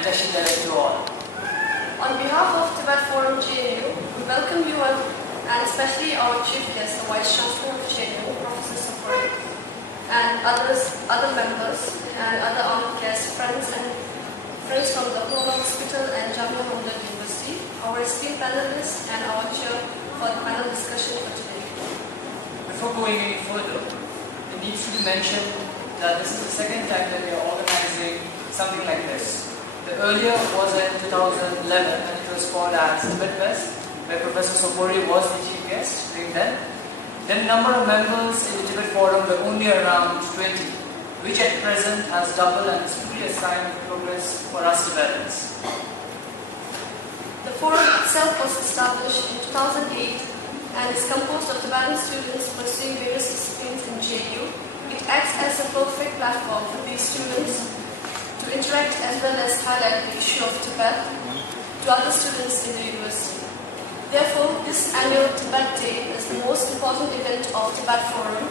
To all. On behalf of Tibet Forum-JNU, we welcome you all, and especially our chief guest, the Vice Chancellor of JNU, Professor Safari, and other members and other honored guests, friends from the Apollo Hospital and Jawaharlal University, our esteemed panelists, and our chair for the panel discussion for today. Before going any further, it needs to be mentioned that this is the second time that we are organizing something like this. The earlier was in 2011 and it was called as Tibet Fest, where Professor Sopori was the chief guest during then. Then number of members in the Tibet Forum were only around 20, which at present has doubled and is truly a sign of progress for us Tibetans. The forum itself was established in 2008 and is composed of Tibetan students pursuing various disciplines in JU. It acts as a perfect platform for these students to interact as well as highlight the issue of Tibet to other students in the university. Therefore, this annual Tibet Day is the most important event of Tibet Forum,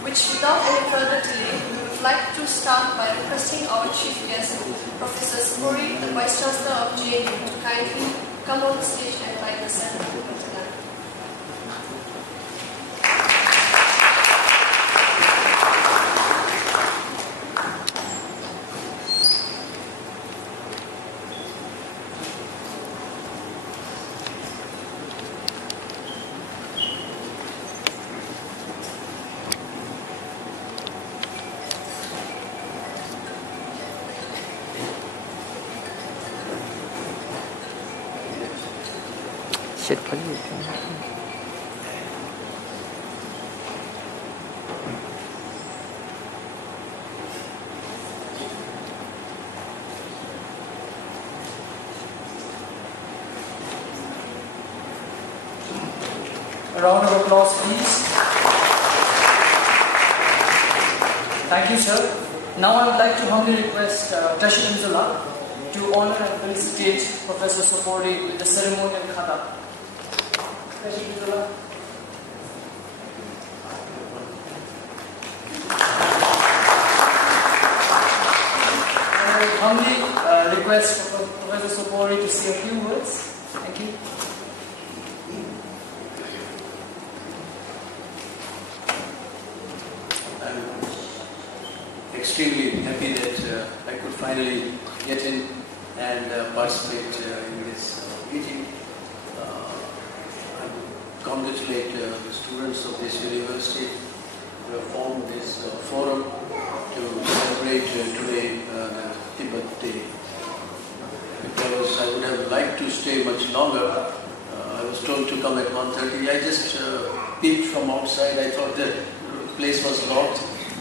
which without any further delay, we would like to start by requesting our chief guest, Professor Sopori, the Vice Chancellor of JNU, to kindly come on the stage and light the ceremony. A round of applause, please. Thank you, sir. Now I would like to humbly request Tashit Mzula to honor and felicitate Professor Sopori with the ceremonial khata. Tashit Mzula. I humbly request Professor Sopori to say a few words. Thank you. Extremely happy that I could finally get in and participate in this meeting. I congratulate the students of this university who have formed this forum to celebrate today the Tibet Day. Because I would have liked to stay much longer. I was told to come at 1:30. I just peeped from outside. I thought the place was locked.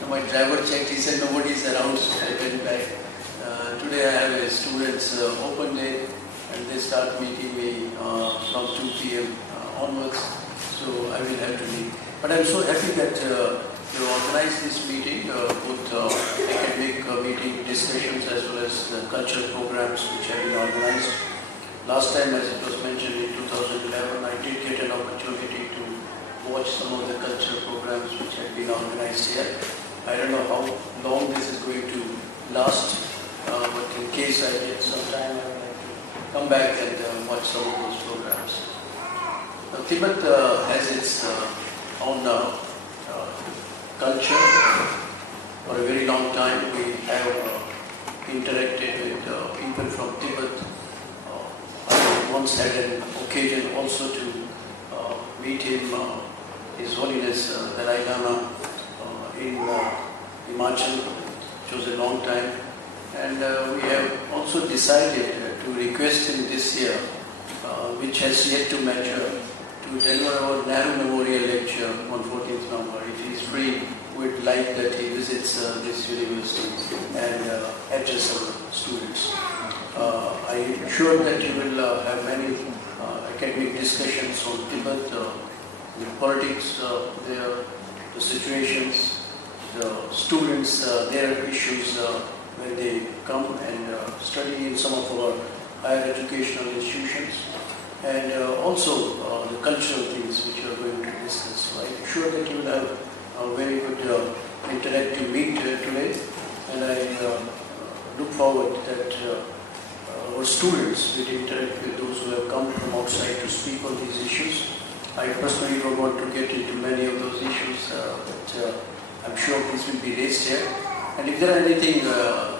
My driver checked, he said nobody is around, so I went back. Today I have a students' open day and they start meeting me from 2 p.m. Onwards, so I will have to leave. But I'm so happy that you organized this meeting, both academic meeting discussions as well as the cultural programs which have been organized. Last time, as it was mentioned in 2011, I did get an opportunity to watch some of the cultural programs which have been organized here. I don't know how long this is going to last, but in case I get some time, I would like to come back and watch some of those programs. Tibet has its own culture. For a very long time, we have interacted with people from Tibet. I once had an occasion also to meet him, His Holiness Dalai Lama, in Himachal, which was a long time, and we have also decided to request him this year, which has yet to mature, to deliver our Nehru Memorial Lecture on 14th November. It is free. We'd like that he visits this university and address our students. I am sure that you will have many academic discussions on Tibet, the politics there, the situations, the students, their issues when they come and study in some of our higher educational institutions, and also the cultural things which you are going to discuss. So I'm sure that you will have a very good interactive meet today, and I look forward that our students will interact with those who have come from outside to speak on these issues. I personally don't want to get into many of those issues, but I'm sure these will be raised here. And if there are anything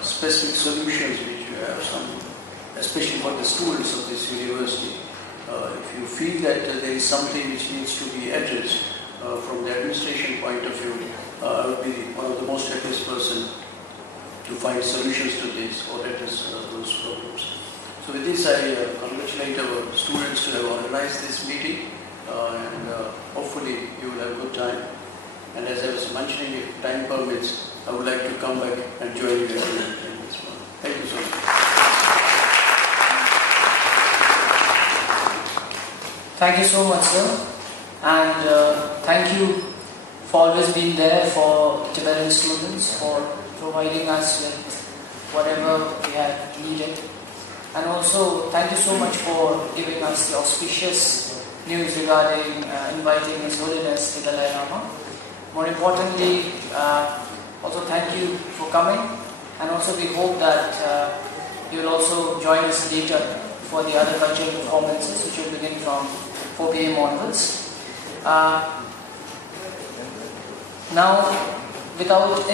specific solutions which you have some, especially for the students of this university, if you feel that there is something which needs to be addressed from the administration point of view, I would be one of the most happiest person to find solutions to this or address those problems. So with this, I congratulate our students to have organized this meeting, and hopefully you will have a good time. And as I was mentioning, if time permits, I would like to come back and join you again in this one. Thank you so much. Thank you so much, sir. And thank you for always being there for Tibetan students, for providing us with whatever we had needed. And also, thank you so much for giving us the auspicious news regarding inviting His Holiness the Dalai Lama. More importantly, also thank you for coming, and also we hope that you will also join us later for the other cultural performances which will begin from 4 p.m. onwards. Now, without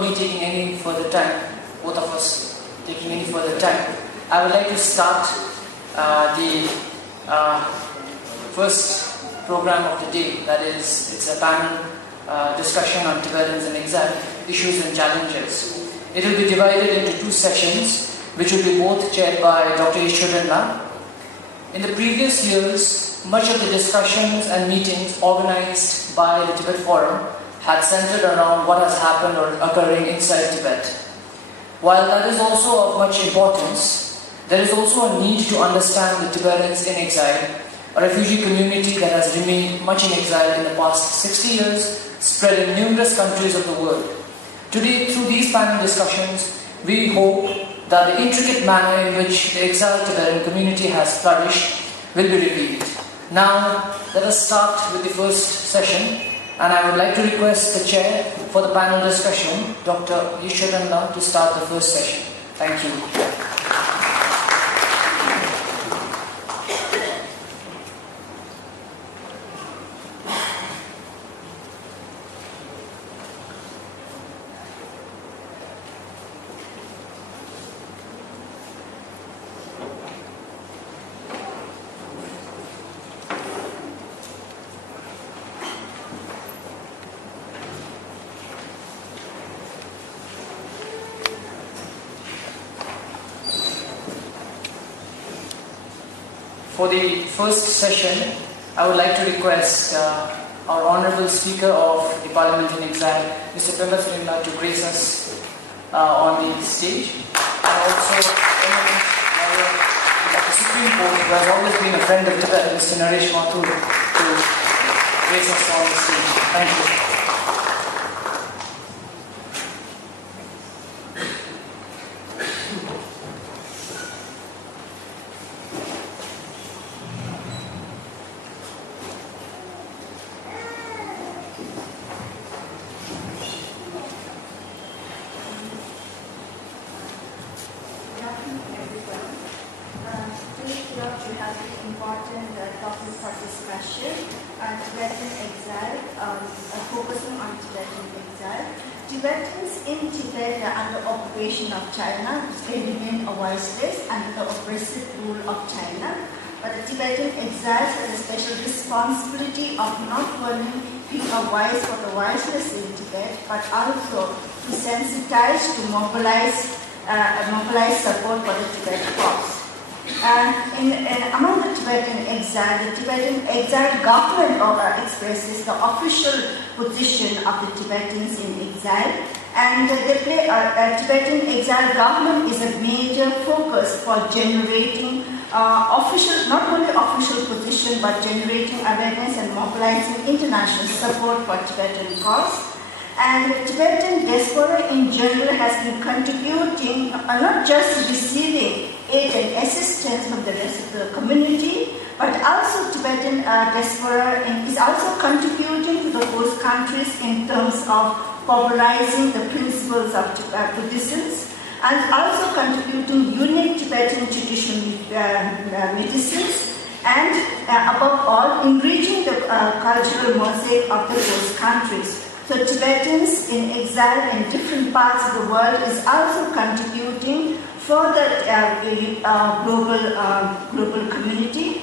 me taking any further time, both of us taking any further time, I would like to start the first program of the day. That is, it's a panel discussion on Tibetans in exile, issues and challenges. It will be divided into 2 sessions, which will be both chaired by Dr. Jawaharlal. In the previous years, much of the discussions and meetings organized by the Tibet Forum had centered around what has happened or occurring inside Tibet. While that is also of much importance, there is also a need to understand the Tibetans in exile, a refugee community that has remained much in exile in the past 60 years, spread in numerous countries of the world. Today, through these panel discussions, we hope that the intricate manner in which the exiled Tibetan community has flourished will be revealed. Now, let us start with the first session, and I would like to request the chair for the panel discussion, Dr. Jawaharlal, to start the first session. Thank you. For the first session, I would like to request our Honorable Speaker of the Parliament in Exile, Mr. Pemba to grace us on the stage. And also, of the Supreme Court, who has always been a friend of Tibet, Mr. Naresh Mathur, to grace us on the stage. Thank you. Tibetans in Tibet are under occupation of China. They remain voiceless under the oppressive rule of China. But the Tibetan exiles have a special responsibility of not only being a voice for the voiceless in Tibet, but also to sensitize, to mobilize support for the Tibet cause. And among the Tibetan exile government expresses the official position of the Tibetans in exile, and Tibetan exile government is a major focus for generating not only official position, but generating awareness and mobilizing international support for Tibetan cause. And the Tibetan diaspora in general has been contributing, not just receiving aid and assistance from the rest of the community, but also Tibetan diaspora is also contributing to the host countries in terms of popularizing the principles of Buddhism. and also contributing unique Tibetan traditional medicines, and above all, enriching the cultural mosaic of the host countries. So Tibetans in exile in different parts of the world is also contributing for the global community.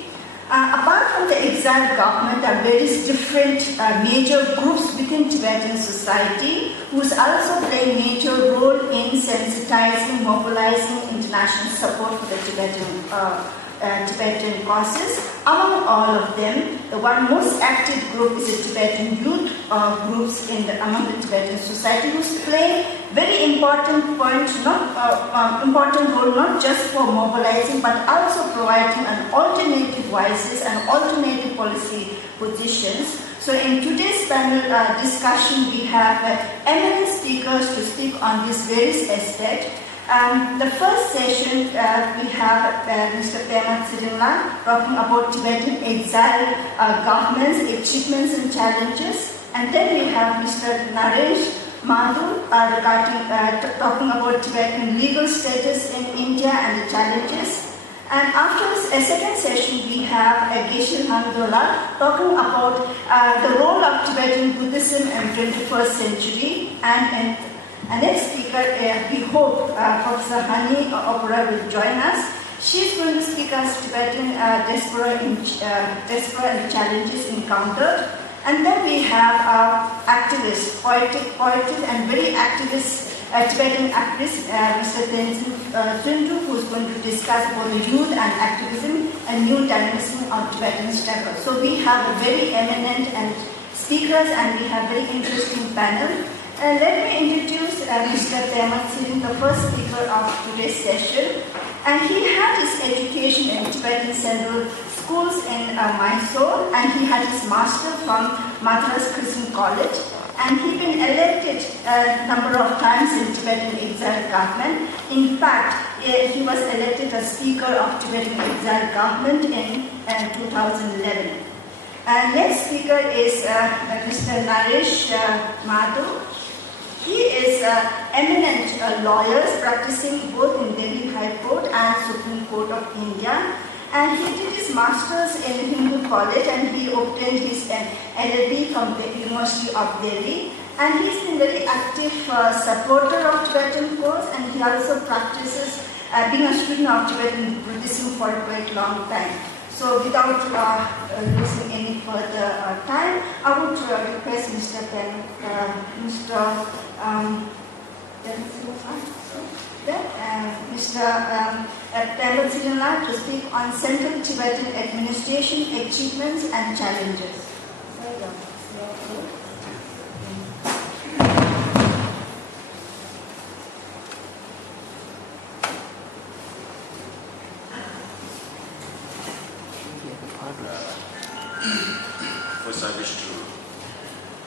Apart from the exiled government, there are various different major groups within Tibetan society who is also playing a major role in sensitizing, mobilizing international support for the Tibetan causes. Among all of them, the one most active group is the Tibetan youth groups among the Tibetan society, who is playing very important role not just for mobilizing but also providing an alternative voices and alternative policy positions. So in today's panel discussion, we have eminent speakers to speak on this various aspects. The first session, we have Mr. Pema Tsirinla talking about Tibetan exile governments, achievements and challenges. And then we have Mr. Naresh Madhu talking about Tibetan legal status in India and the challenges. And after a second session, we have Geshe Handola talking about the role of Tibetan Buddhism in the 21st century. And next speaker, we hope Professor Hani Opera will join us. She's going to speak as Tibetan diaspora and challenges encountered. And then we have activists, poetic and very activist Tibetan activist, Mr. Tenzin Tundu, who is going to discuss about the youth and activism and new dynamism of Tibetan struggle. So we have a very eminent and speakers, and we have very interesting panel. Let me introduce Mr. Pema Tsirin, the first speaker of today's session. And he had his education in Tibetan Central Schools in Mysore, and he had his master from Madras Christian College. And he's been elected a number of times in Tibetan exile government. In fact, he was elected as Speaker of Tibetan exile government in 2011. Next speaker is Mr. Naresh Madhu. He is eminent lawyer practicing both in Delhi High Court and Supreme Court of India. And he did his master's in Hindu College, and he obtained his LLB from the University of Delhi. And he's been very active supporter of Tibetan cause, and he also practices being a student of Tibetan Buddhism for a quite long time. So without losing any further time, I would request Mr. Pema Tsirinla to speak on Central Tibetan administration achievements and challenges. First, I wish to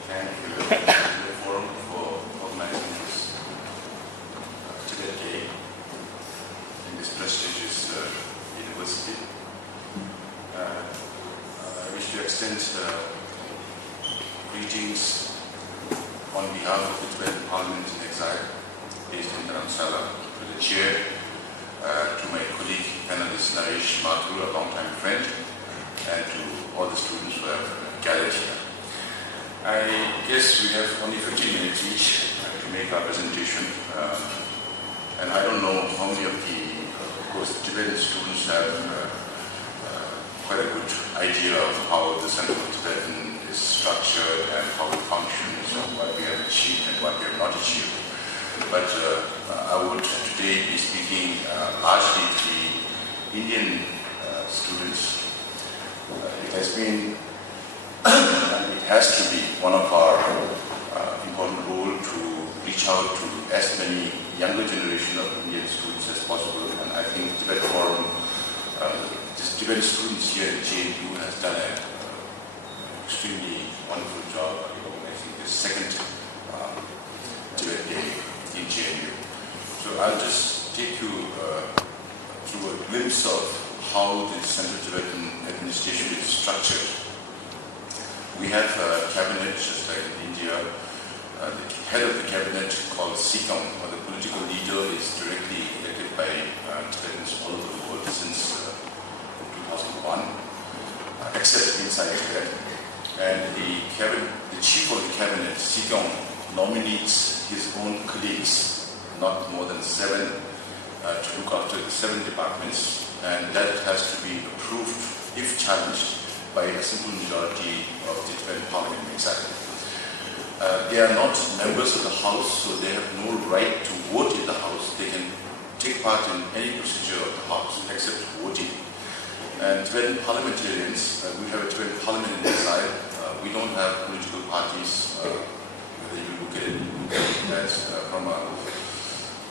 thank the Forum for organizing this Tibet Day in this prestigious university. I wish to extend greetings on behalf of the Tibetan Parliament in exile, based in Dharamsala, to the chair, to my colleague panelist Naresh Madhu, a long-time friend, and to all the students who have gathered here. I guess we have only 15 minutes each to make our presentation. And I don't know how many of course, the Tibetan students have quite a good idea of how the Central Tibetan is structured and how it functions and what we have achieved and what we have not achieved. But I would today be speaking largely to the Indian students. It has been, and it has to be, one of our important role to reach out to as many younger generation of Indian students as possible. And I think Tibet Forum, this Tibetan students here at JNU has done an extremely wonderful job of organizing this second Tibet Day in JNU. So I'll just take you through a glimpse of how the Central Tibetan administration is structured. We have a cabinet, just like in India, The head of the cabinet, called Sikong, or the political leader, is directly elected by Tibetans all over the world since 2001, except inside Tibet. And the chief of the cabinet, Sikong, nominates his own colleagues, not more than 7, to look after the 7 departments, and that has to be approved, if challenged, by a simple majority of the Tibetan parliament in exile. They are not members of the house, so they have no right to vote in the house. They can take part in any procedure of the house except voting. And Tibetan parliamentarians, we have a Tibetan parliament in exile. We don't have political parties, whether you look at it as from a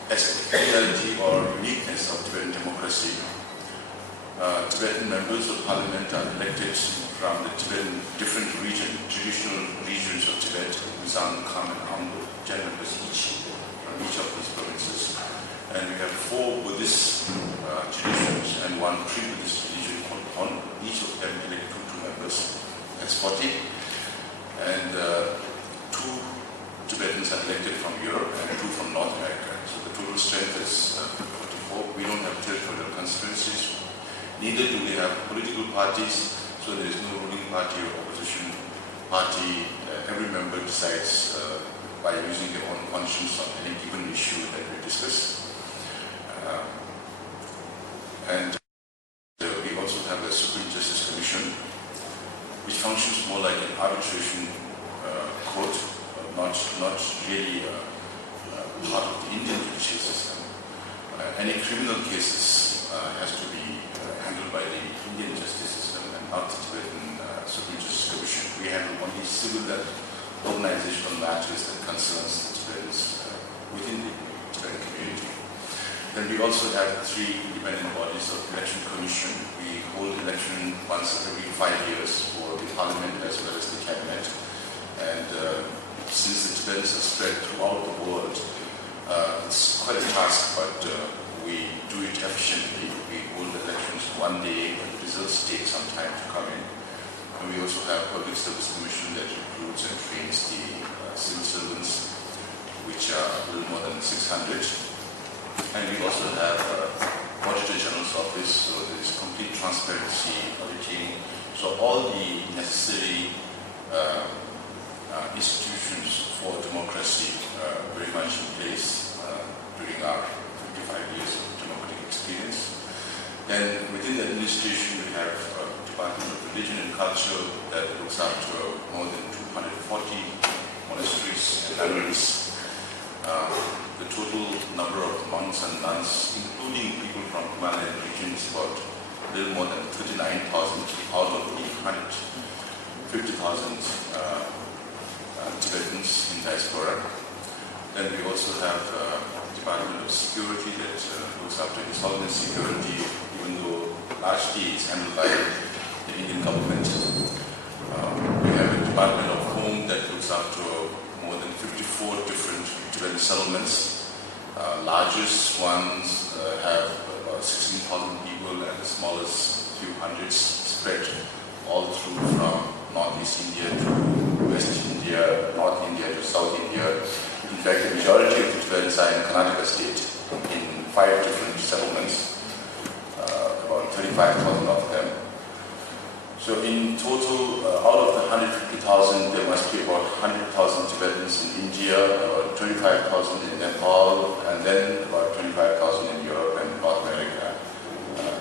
reality or uniqueness of Tibetan democracy. Tibetan members of parliament are elected from the Tibetan different traditional regions of Tibet, Luzon, Kham, and Amdo, 10 members each from each of these provinces. And we have 4 Buddhist traditions and 1 pre-Buddhist religion called Hon. Each of them elect 2 members. That's 40. And 2 Tibetans are elected from Europe and 2 from North America. So the total strength is 44. We don't have territorial constituencies. Neither do we have political parties, so there is no ruling party or opposition party. Every member decides by using their own conscience on any given issue that we discuss. And we also have a Supreme Justice Commission, which functions more like an arbitration court, not really part of the Indian judicial system. Any criminal cases has to be handled by the Indian justice system and not the Tibetan Supreme Justice Commission. We handle only civil and organizational matters that concerns the Tibetans within the Tibetan community. Then we also have 3 independent bodies of election commission. We hold election once every 5 years for the parliament as well as the cabinet. And since the Tibetans are spread throughout the world, it's quite a task, but we do it efficiently. We hold elections one day, but the results take some time to come in. And we also have Public Service Commission that recruits and trains the civil servants, which are a little more than 600. And we also have Auditor General's Office, so there is complete transparency, auditing. So all the necessary institutions for democracy very much in place during our 55 years of democratic experience. Then within the administration we have Department of Religion and Culture that looks after more than 240 monasteries and nunneries. The total number of monks and nuns, including people from Himalayan region, is about a little more than 39,000 out of the 150,000 Tibetans in diaspora. Then we also have Department of Security that looks after insolvency security, even though largely it's handled by the Indian government. We have a Department of Home that looks after more than 54 different Tibetan settlements. Largest ones have about 16,000 people, and the smallest few hundreds spread all through from Northeast India to West India, North India to South India. In fact, the majority of the Tibetans are in Karnataka state in 5 different settlements, about 35,000 of them. So in total, out of the 150,000, there must be about 100,000 Tibetans in India, about 25,000 in Nepal, and then about 25,000 in Europe and North America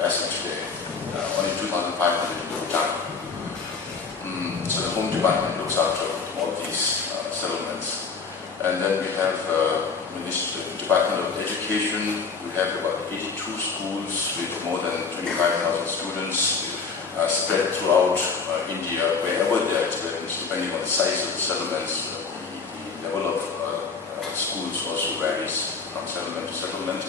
as of today. Only 2,500 in Bhutan. So the Home Department looks after all these settlements. And then we have Department of Education. We have about 82 schools with more than 25,000 students spread throughout India, wherever there are Tibetans, depending on the size of the settlements. The level of schools also varies from settlement to settlement,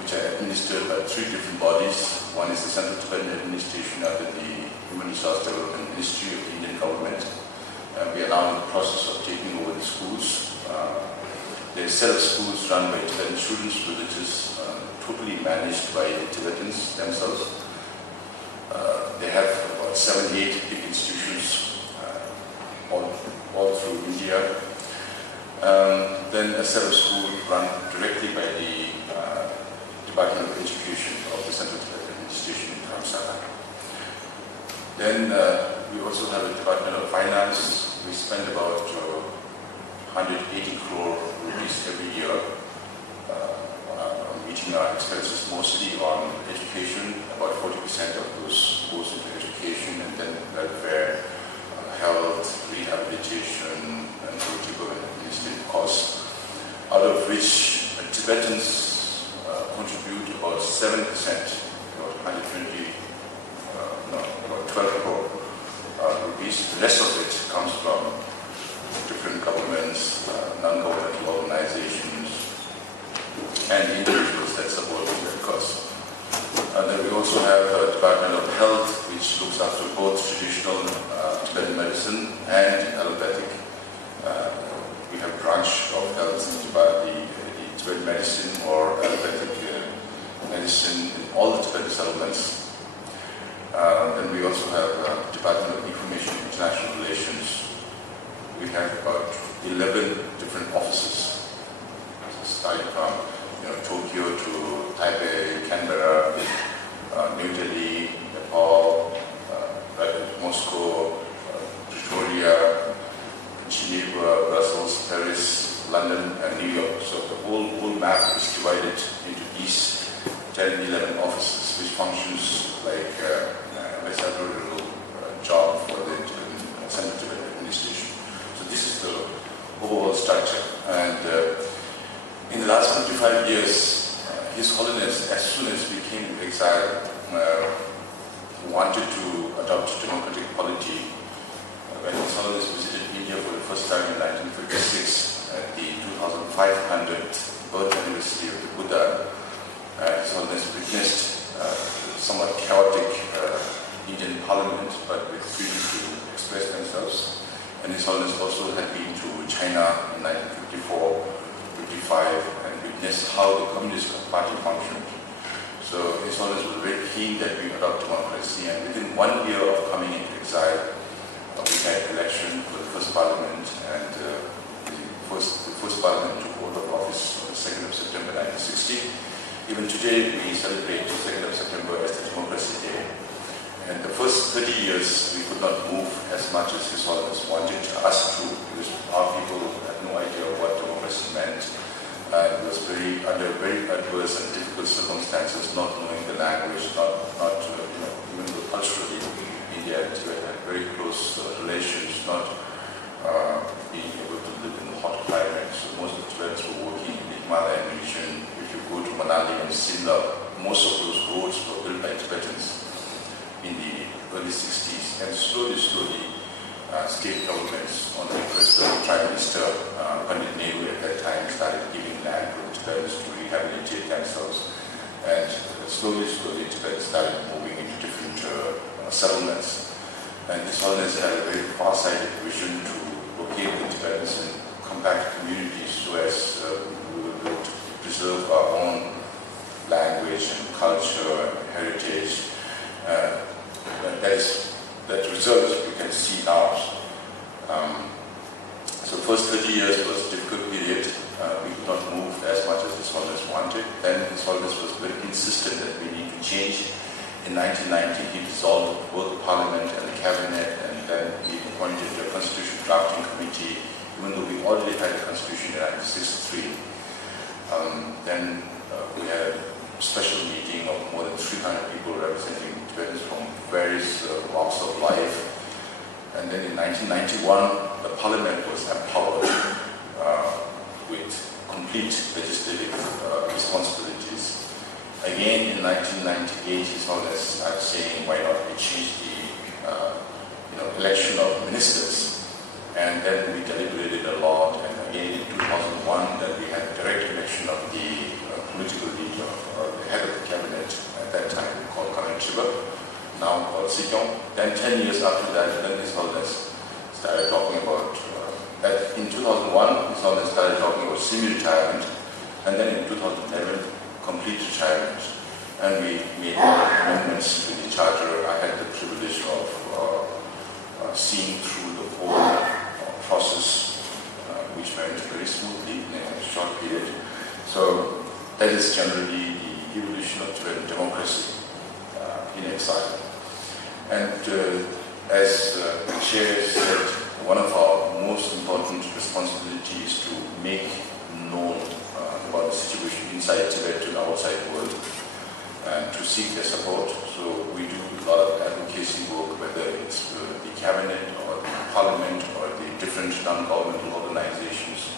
which are administered by 3 different bodies. One is the Central Tibetan Administration under the Human Resource Development Ministry of the Indian government. We are now in the process of taking over the schools. There are a set of schools run by Tibetan students, villages, totally managed by the Tibetans themselves. They have about 7-8 big institutions all through India. set of schools run directly by the Department of Education of the Central Tibet Administration in Dharamsala. Then we also have a Department of Finance. We spend about 180 crore rupees every year on meeting our expenses, mostly on education. About 40% of those goes into education, and then welfare, health, rehabilitation, and political and administrative costs, out of which Tibetans contribute about 7%, about 12 crore rupees. The rest of it comes from different governments, non-governmental organizations, and individuals that support Tibet cause. And then we also have a Department of Health, which looks after both traditional Tibetan medicine and allopathic. We have a branch of health, the Tibetan medicine or allopathic medicine in all the Tibetan settlements. Then we also have a Department of Information and International Relations. We have about 11 different offices, starting from Tokyo to Taipei, Canberra, New Delhi, Nepal, Moscow, Pretoria, Geneva, Brussels, Paris, London, and New York. So the whole map is divided into these 10, 11 offices, which functions like a several job for the Central Tibet Administration. So this is the overall structure. And in the last 55 years, His Holiness, as soon as we came into exile, wanted to adopt democratic polity. When His Holiness visited India for the first time in 1956, at the 2500th birth anniversary of the Buddha, His Holiness witnessed somewhat chaotic Indian Parliament, but with freedom to express themselves. And His Holiness also had been to China in 1954, 55, and witnessed how the Communist Party functioned. So His Holiness was very keen that we adopt democracy, and within 1 year of coming into exile, we had election for the first parliament, and the first parliament took oath of office on the 2nd of September 1960. Even today, we celebrate the 2nd of September as the Democracy Day. And the first 30 years, we could not move as much as His Holiness wanted us to, because our people had no idea what democracy meant. It was under very adverse and difficult circumstances, not knowing the language, even though culturally, India and Tibet had very close relations, not being able to live in the hot climate. So most of the Tibetans were working in the Himalayan region. If you go to Manali and Simla, most of those roads were built by Tibetans in the early 60s. And slowly, state governments, on the request of the Prime Minister, Pandit Nehru at that time, started giving land to the Tibetans to rehabilitate themselves. And slowly, Tibet started moving into different settlements. And His Holiness had a very far-sighted vision to locate the Tibetans in compact communities so as we would be able to preserve our own language and culture and heritage. That result you can see now. So first 30 years was a difficult period. We could not move as much as His Holiness wanted. Then His Holiness was very insistent that we need to change. In 1990, he dissolved both the Parliament and the Cabinet, and then he appointed a Constitution Drafting Committee, even though we already had a Constitution in 1963. Then we had a special meeting of more than 300 people representing Tibetans from various walks of life. And then in 1991, the Parliament was empowered with complete legislative responsibilities. Again, in 1998, His Holiness started saying, why not we change the election of ministers? And then we deliberated a lot, and again in 2001, then we had direct election of the political leader, or the head of the cabinet at that time, called Karan Chiba, now called Sikyong. Then 10 years after that, then His Holiness started talking about, in 2001, His Holiness started talking about semi-retirement, and then in 2011, complete retirement. And we made amendments to the charter. I had the privilege of seeing through the whole process. We which went very smoothly in a short period. So that is generally the evolution of Tibetan democracy in exile. And as the chair said, one of our most important responsibilities is to make known about the situation inside Tibet to the outside world and to seek their support. So we do a lot of advocacy work, whether it's the cabinet or the parliament or the different non-governmental organizations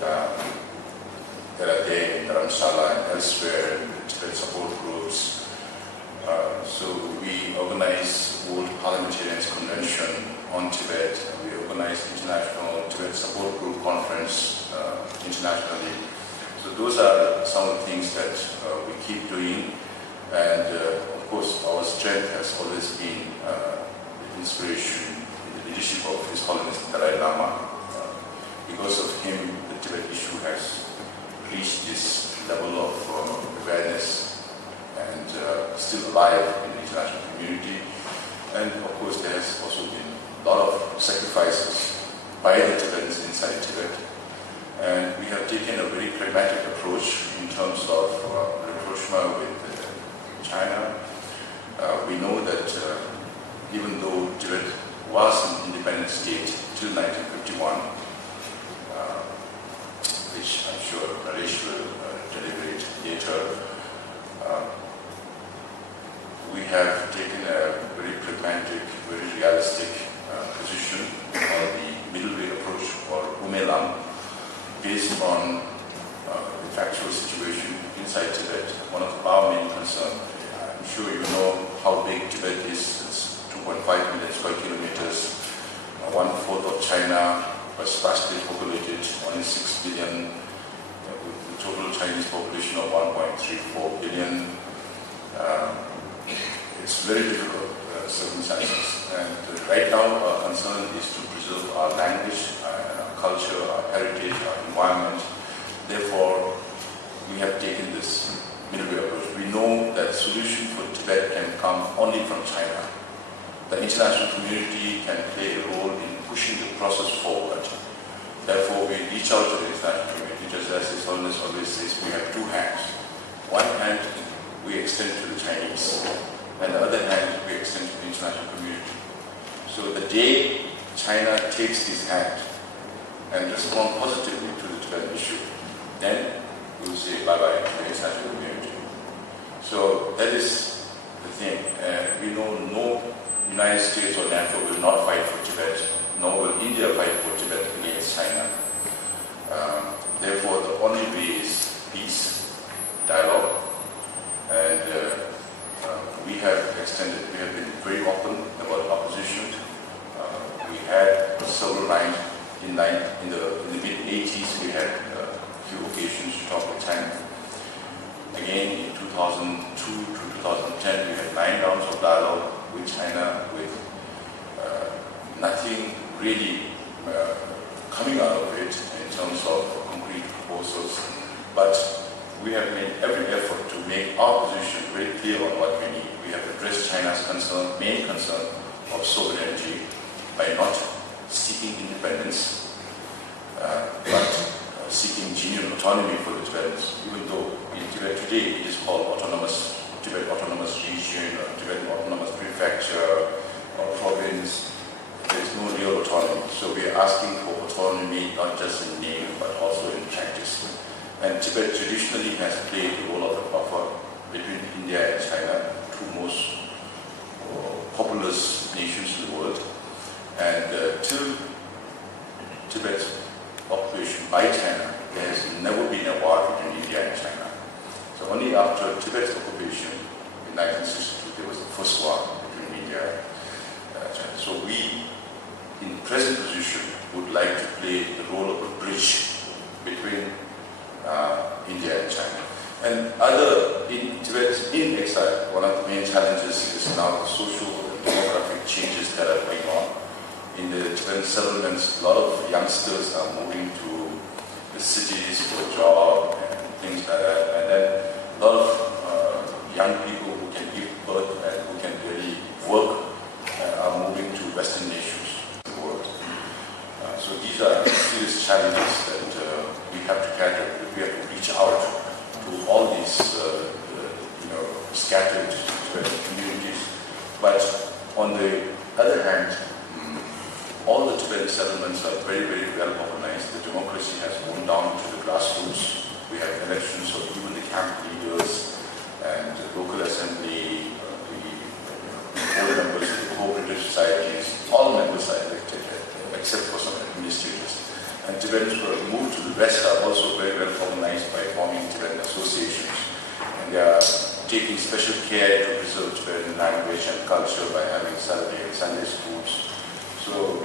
that are there in Dharamsala and elsewhere, in the Tibet support groups. So we organize World Parliamentarians Convention on Tibet. We organize International Tibet Support Group Conference internationally. So those are some of the things that we keep doing. And of course, our strength has always been the inspiration in the leadership of His Holiness Dalai Lama. Because of him, the Tibet issue has reached this level of awareness and still alive in the international community. And of course, there has also been a lot of sacrifices by the Tibetans inside Tibet. And we have taken a very pragmatic approach in terms of rapprochement with China. We know that even though Tibet was an independent state till 1951, which I'm sure Naresh will deliberate later, we have taken a very pragmatic, very realistic position on the middle way approach, or Umelam, based on the factual situation inside Tibet. One of our main concerns, I'm sure you know how big Tibet is. It's 2.5 million square kilometers, 1/4 of China, but sparsely populated, only 6 billion, with the total Chinese population of 1.34 billion. It's very difficult circumstances, and right now our concern is to preserve our language, our culture, our heritage, our environment. Therefore, we have taken this middle way approach. We know that solution for Tibet can come only from China. The international community can play a role in pushing the process forward. Therefore, we reach out to the international community, just as His Holiness always says, we have two hands. One hand we extend to the Chinese, and the other hand we extend to the international community. So the day China takes this hand and respond positively to the Tibetan issue, then we will say bye-bye to the international community. So that is the thing. We know no United States or NATO will not fight for Tibet, nor will India fight for Tibet against China. Therefore, the only way is peace, dialogue, and we have been very open about opposition. We had several times in the mid-80s, we had a few occasions to talk with China. Again, in 2002 to 2010, we had 9 rounds of dialogue with China, with nothing really coming out of it in terms of concrete proposals. But we have made every effort to make our position very clear on what we need. We have addressed China's main concern of sovereignty by not seeking independence, but seeking genuine autonomy for the Tibetans, even though in Tibet today it is called Tibet Autonomous Region, or Tibet Autonomous Prefecture, or province. There is no real autonomy. So we are asking for autonomy not just in name, but also in practice. And Tibet traditionally has played the role of a buffer between India and China, two most populous nations in the world. And till Tibet's occupation by China, there has never been a war between India and China. So only after Tibet's occupation in 1962, there was the first war between India and China. So we, in present position, would like to play the role of a bridge between India and China. And in Tibet, in exile, one of the main challenges is now the social and demographic changes that are going on. In the Tibetan settlements, a lot of youngsters are moving to the cities for a job and things like that. And then a lot of young people who can give birth and who can really work are moving to Western nations of the world. So these are serious challenges that we have to cater. We have to reach out to all these, scattered communities. But on the other hand, all the Tibetan settlements are very, very well organized. The democracy has gone down to the grassroots. We have elections of even the camp leaders and the local assembly, the board members of the cooperative societies. All members are elected, except for some administrators. And Tibetans who are moved to the west are also very well organized by forming Tibetan associations. And they are taking special care to preserve Tibetan language and culture by having Saturday and Sunday schools. So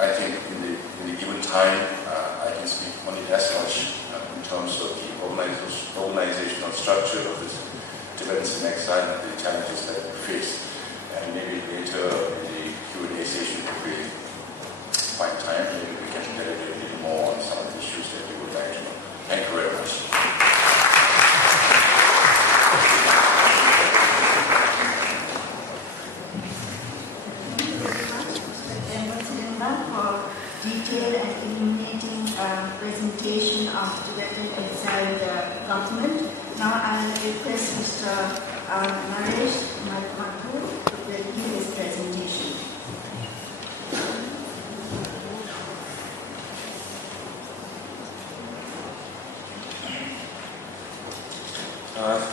I think in the given time, I can speak only as much in terms of the organizational structure of this Tibetans in exile and the challenges that we face. And maybe later in the Q&A session, if we find time, maybe we can deliberate a little more on some of the issues that we would like to know. Thank you very much. Detailed and illuminating presentation of Tibetan exiled government. Now I will request Mr. Naresh Mathur to give his presentation.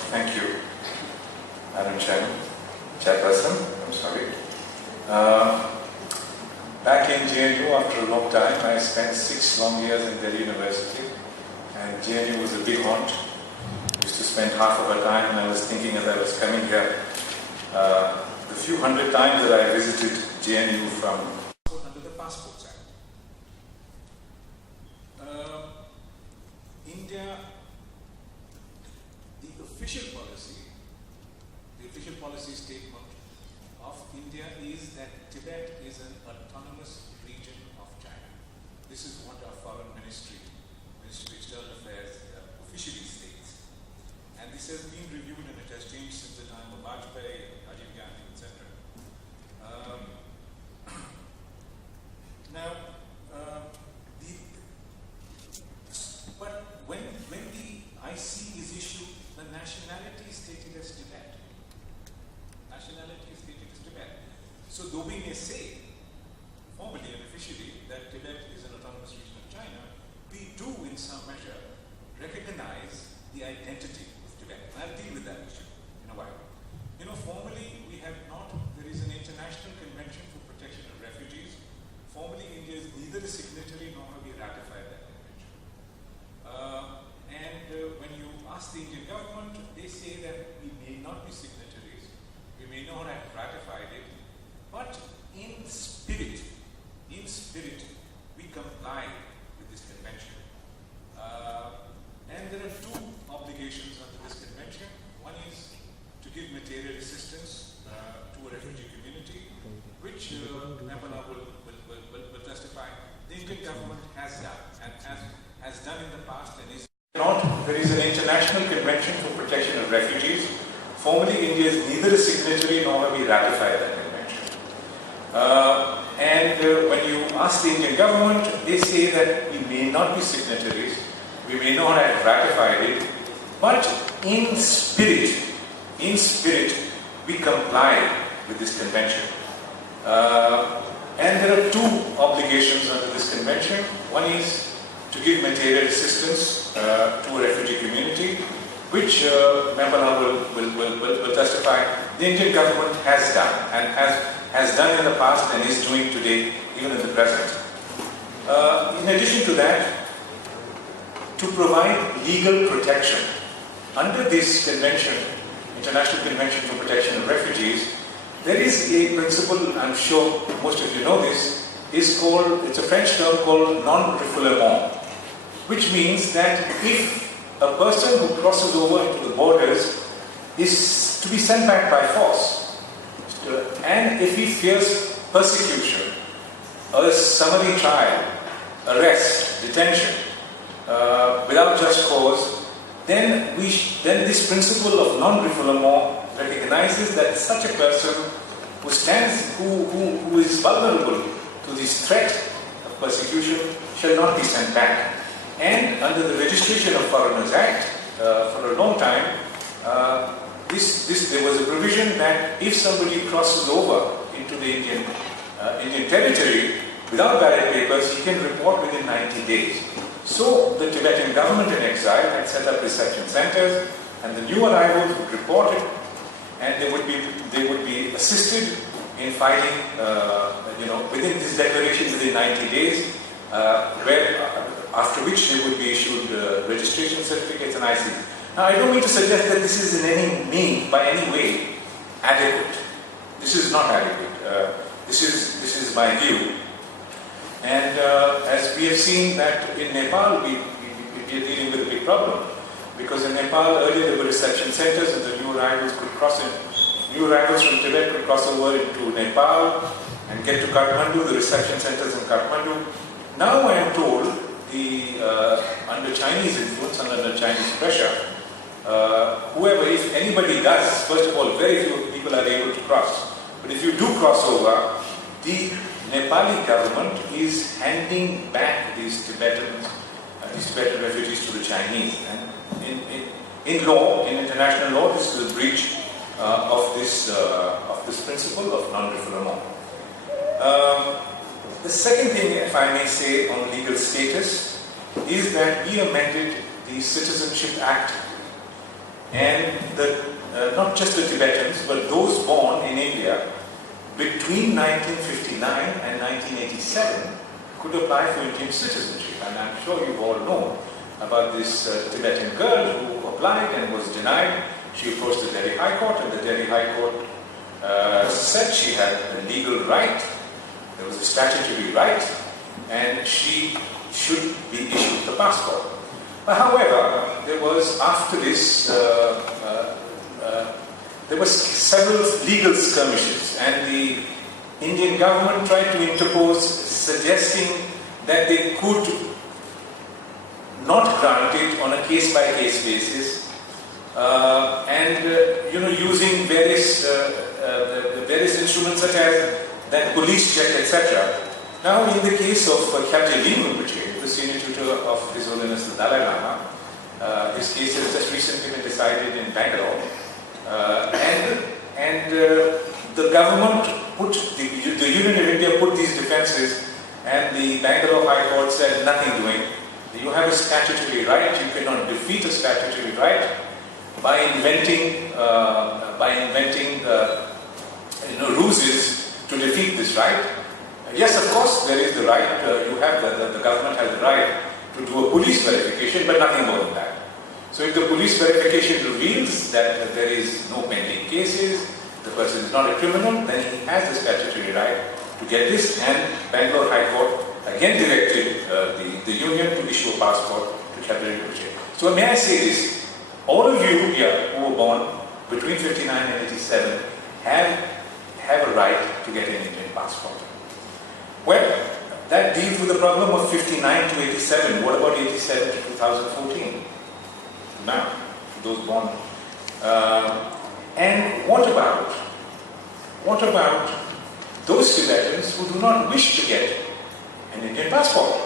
Thank you, Madam Chairperson. I'm sorry. Back in JNU, after a long time, I spent 6 long years in Delhi University, and JNU was a big haunt. I used to spend half of the time, and I was thinking as I was coming here, the few hundred times that I visited JNU from under the Passports Act. India, the official policy statement of India is that Tibet is an autonomous region of China. This is what our Foreign Ministry of External Affairs officially states. And this has been reviewed and it has changed since the time of Vajpayee, Rajiv Gandhi, etc. But when the IC is issued, the nationality is stated as Tibet. So though we may say, formally and officially, that Tibet is an autonomous region of China, we do in some measure recognize the identity of Tibet. And I'll deal with that issue in a while. Formally we have not, there is an International Convention for Protection of Refugees. Formally India is neither a signatory nor have we ratified that convention. When you ask the Indian government, they say that we may not be signatories, we may not have ratified it, but in spirit, we comply with this convention. And there are 2 obligations under this convention. One is to give material assistance to a refugee community, which Nehru will testify the Indian government has done and has done in the past and is not. There is an International Convention for Protection of Refugees. Formally, India is neither a signatory nor have we ratified that convention. When you ask the Indian government, they say that we may not be signatories, we may not have ratified it, but in spirit, we comply with this convention. And there are 2 obligations under this convention. One is to give material assistance to a refugee community, which Member will testify the Indian government has done and has done in the past and is doing today, even in the present. In addition to that, to provide legal protection under this convention, International Convention for Protection of Refugees, there is a principle, I'm sure most of you know this, it's a French term called non-refoulement, which means that if a person who crosses over into the borders is to be sent back by force, and if he fears persecution, a summary trial, arrest, detention, without just cause, then this principle of non-refoulement recognizes that such a person who is vulnerable to this threat of persecution shall not be sent back. And under the Registration of Foreigners Act, for a long time, there was a provision that if somebody crosses over into the Indian territory without valid papers, he can report within 90 days. So the Tibetan government in exile had set up reception centers, and the new arrivals would report it, and they would be assisted in filing, within this declaration within 90 days, after which they would be issued registration certificates and ICs. Now, I don't mean to suggest that this is by any way adequate. This is not adequate. This is my view. And as we have seen that in Nepal, we are dealing with a big problem. Because in Nepal, earlier there were reception centers and the new arrivals could cross in. New arrivals from Tibet could cross over into Nepal and get to Kathmandu, the reception centers in Kathmandu. Now I am told, under Chinese influence and under Chinese pressure, if anybody does, first of all, very few people are able to cross. But if you do cross over, the Nepali government is handing back these Tibetan refugees to the Chinese. And in law, in international law, this is a breach of this principle of non-refoulement. The second thing, if I may say, on legal status is that we amended the Citizenship Act, and not just the Tibetans, but those born in India between 1959 and 1987 could apply for Indian citizenship. And I'm sure you all know about this Tibetan girl who applied and was denied. She approached the Delhi High Court, and the Delhi High Court said she had a legal right, there was a statutory right, and she should be issued the passport. But however, there was, after this, there were several legal skirmishes, and the Indian government tried to interpose, suggesting that they could not grant it on a case-by-case basis, using various instruments such as that police check, etc. Now, in the case of Khyaltse Rinpoche, the senior tutor of His Holiness the Dalai Lama, his case has just recently been decided in Bangalore, the government the Union of India put these defences, and the Bangalore High Court said nothing doing. You have a statutory right. You cannot defeat a statutory right by inventing ruses to defeat this right. Yes, of course, there is the right. The government has the right to do a police verification, but nothing more than that. So if the police verification reveals that there is no pending cases, the person is not a criminal, then he has the statutory right to get this, and Bangalore High Court again directed the Union to issue a passport to Khyaltse Rinpoche. So may I say this, all of you here who were born between 59 and 87 have a right to get an Indian passport. Well, that deals with the problem of 59 to 87. What about 87 to 2014? Now, those born. And what about those Tibetans who do not wish to get an Indian passport?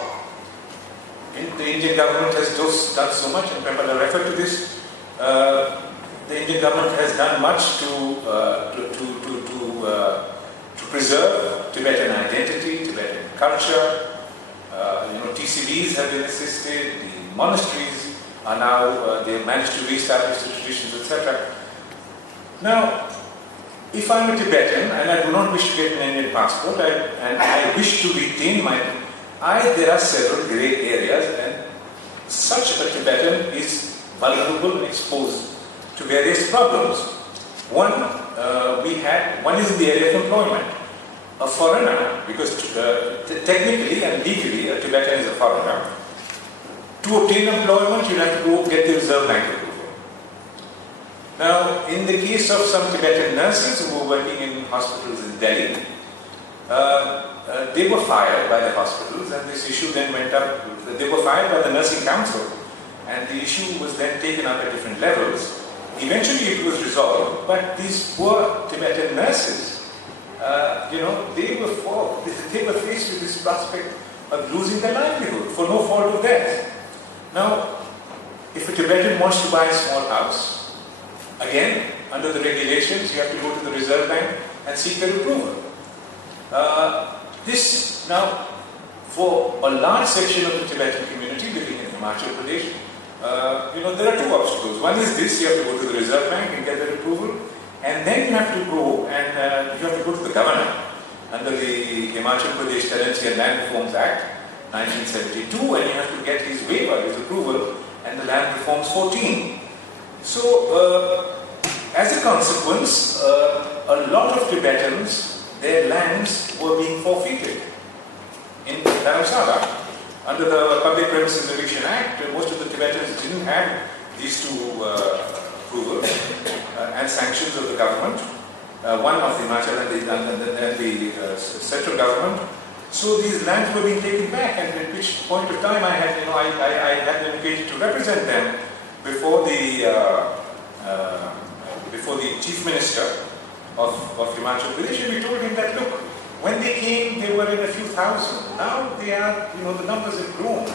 The Indian government has done so much, and Pamela referred to this. The Indian government has done much to preserve Tibetan identity, Tibetan culture. TCBs have been assisted. The monasteries are now they have managed to reestablish the traditions, etc. Now, if I'm a Tibetan and I do not wish to get an Indian passport, and I wish to retain there are several grey areas, and such a Tibetan is vulnerable and exposed to various problems. One is in the area of employment. A foreigner, because technically and legally a Tibetan is a foreigner, to obtain employment you have to go get the Reserve Bank approval. Now, in the case of some Tibetan nurses who were working in hospitals in Delhi, they were fired by the hospitals, and this issue then went up. They were fired by the nursing council, and the issue was then taken up at different levels. Eventually it was resolved, but these poor Tibetan nurses, they were faced with this prospect of losing their livelihood for no fault of theirs. Now, if a Tibetan wants to buy a small house, again, under the regulations, you have to go to the Reserve Bank and seek their approval. This now, for a large section of the Tibetan community living in Himachal Pradesh, there are two obstacles. One is this: you have to go to the Reserve Bank and get their approval, and then you have to go and you have to go to the governor under the Himachal Pradesh Tenancy and Land Reforms Act 1972, and you have to get his waiver, his approval, and the Land Reforms 14. So, as a consequence, a lot of Tibetans, their lands were being forfeited. In Dharamsala, under the Public Premises Eviction Act, most of the Tibetans didn't have these two approvals and sanctions of the government, one of the Himachal and the central government. So these lands were being taken back, and at which point of time I had an occasion to represent them before the Chief Minister of Himachal Pradesh, and we told him that, look, when they came, they were in a few thousand. Now they are, the numbers have grown.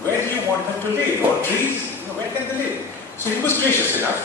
Where do you want them to live? On trees? Where can they live? So he was gracious enough.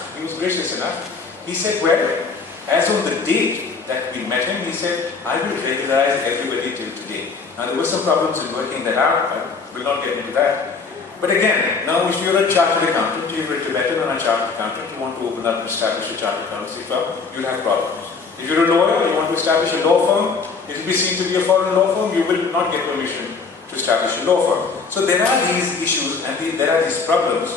He said, well, as on the date that we met him, he said, I will regularize everybody till today. Now there were some problems in working that out. I will not get into that. But again, now if you're a chartered accountant, you're a Tibetan and a chartered accountant, you want to open up and establish a chartered accountancy firm, you'll have problems. If you're a lawyer, you want to establish a law firm, it will be seen to be a foreign law firm, you will not get permission to establish a law firm. So there are these issues and there are these problems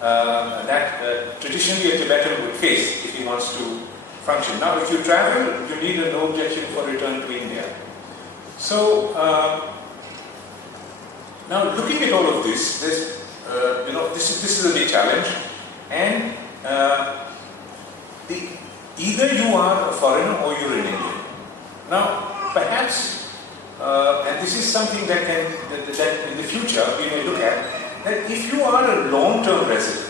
that traditionally a Tibetan would face if he wants to function. Now, if you travel, you need a no objection for return to India. So, now looking at all of this, there's, this is a big challenge, and either you are a foreigner or you're an Indian. Now, perhaps, and this is something that in the future we may look at, that if you are a long-term resident,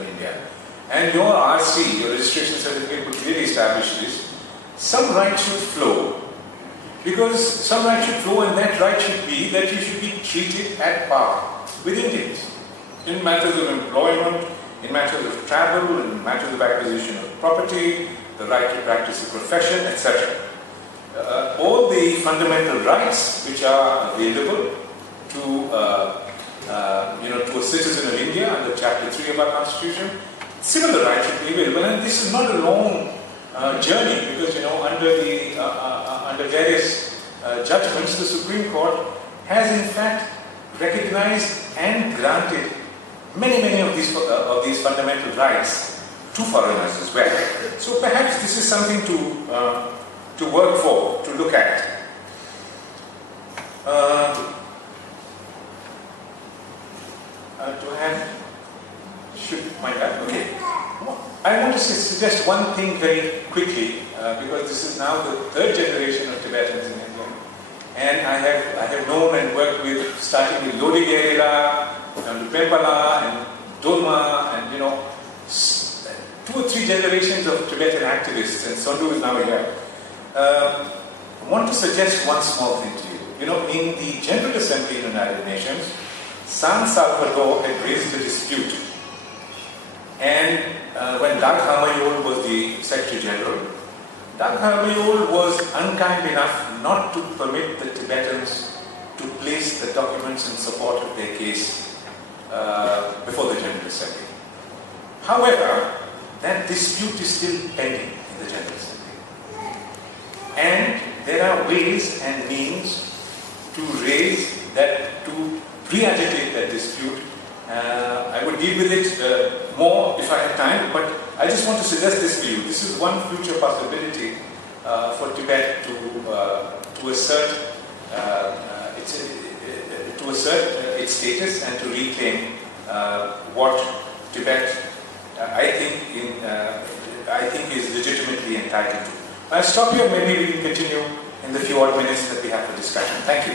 in India, and your RC, your registration certificate, would clearly establish this, some right should flow. Because some right should flow, and that right should be that you should be treated at par with Indians in matters of employment, in matters of travel, in matters of acquisition of property, the right to practice a profession, etc. All the fundamental rights which are available to a citizen of India under Chapter 3 of our Constitution, similar rights should be available. And this is not a long journey, because under various judgments, the Supreme Court has in fact recognized and granted many of these fundamental rights to foreigners as well. So perhaps this is something to work for, to look at. Okay. I want to suggest one thing very quickly, because this is now the third generation of Tibetans in India, and I have known and worked with, starting with Lodi Gerila, and Pempala, and Dolma, and 2 or 3 generations of Tibetan activists, and Sondu is now here. I want to suggest one small thing to you. In the General Assembly in the United Nations, San Salvador had raised a dispute. And when Dag Hammarskjöld was the Secretary General, Dag Hammarskjöld was unkind enough not to permit the Tibetans to place the documents in support of their case before the General Assembly. However, that dispute is still pending in the General Assembly. And there are ways and means to re-agitate that dispute. I would deal with it more if I had time, but I just want to suggest this to you. This is one future possibility for Tibet to assert its status and to reclaim what Tibet, I think, is legitimately entitled to. I'll stop here. Maybe we can continue in the few odd minutes that we have for discussion. Thank you.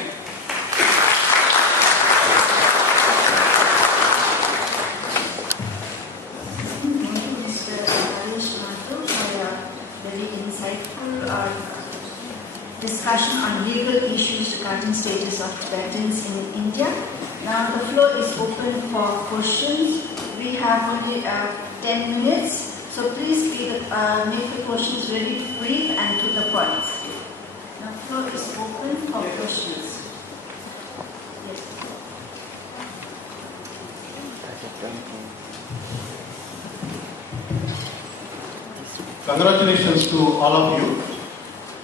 Discussion on legal issues regarding status of Tibetans in India. Now the floor is open for questions. We have only 10 minutes, so please make the questions very brief and to the point. The floor is open for questions. Yes. Congratulations to all of you.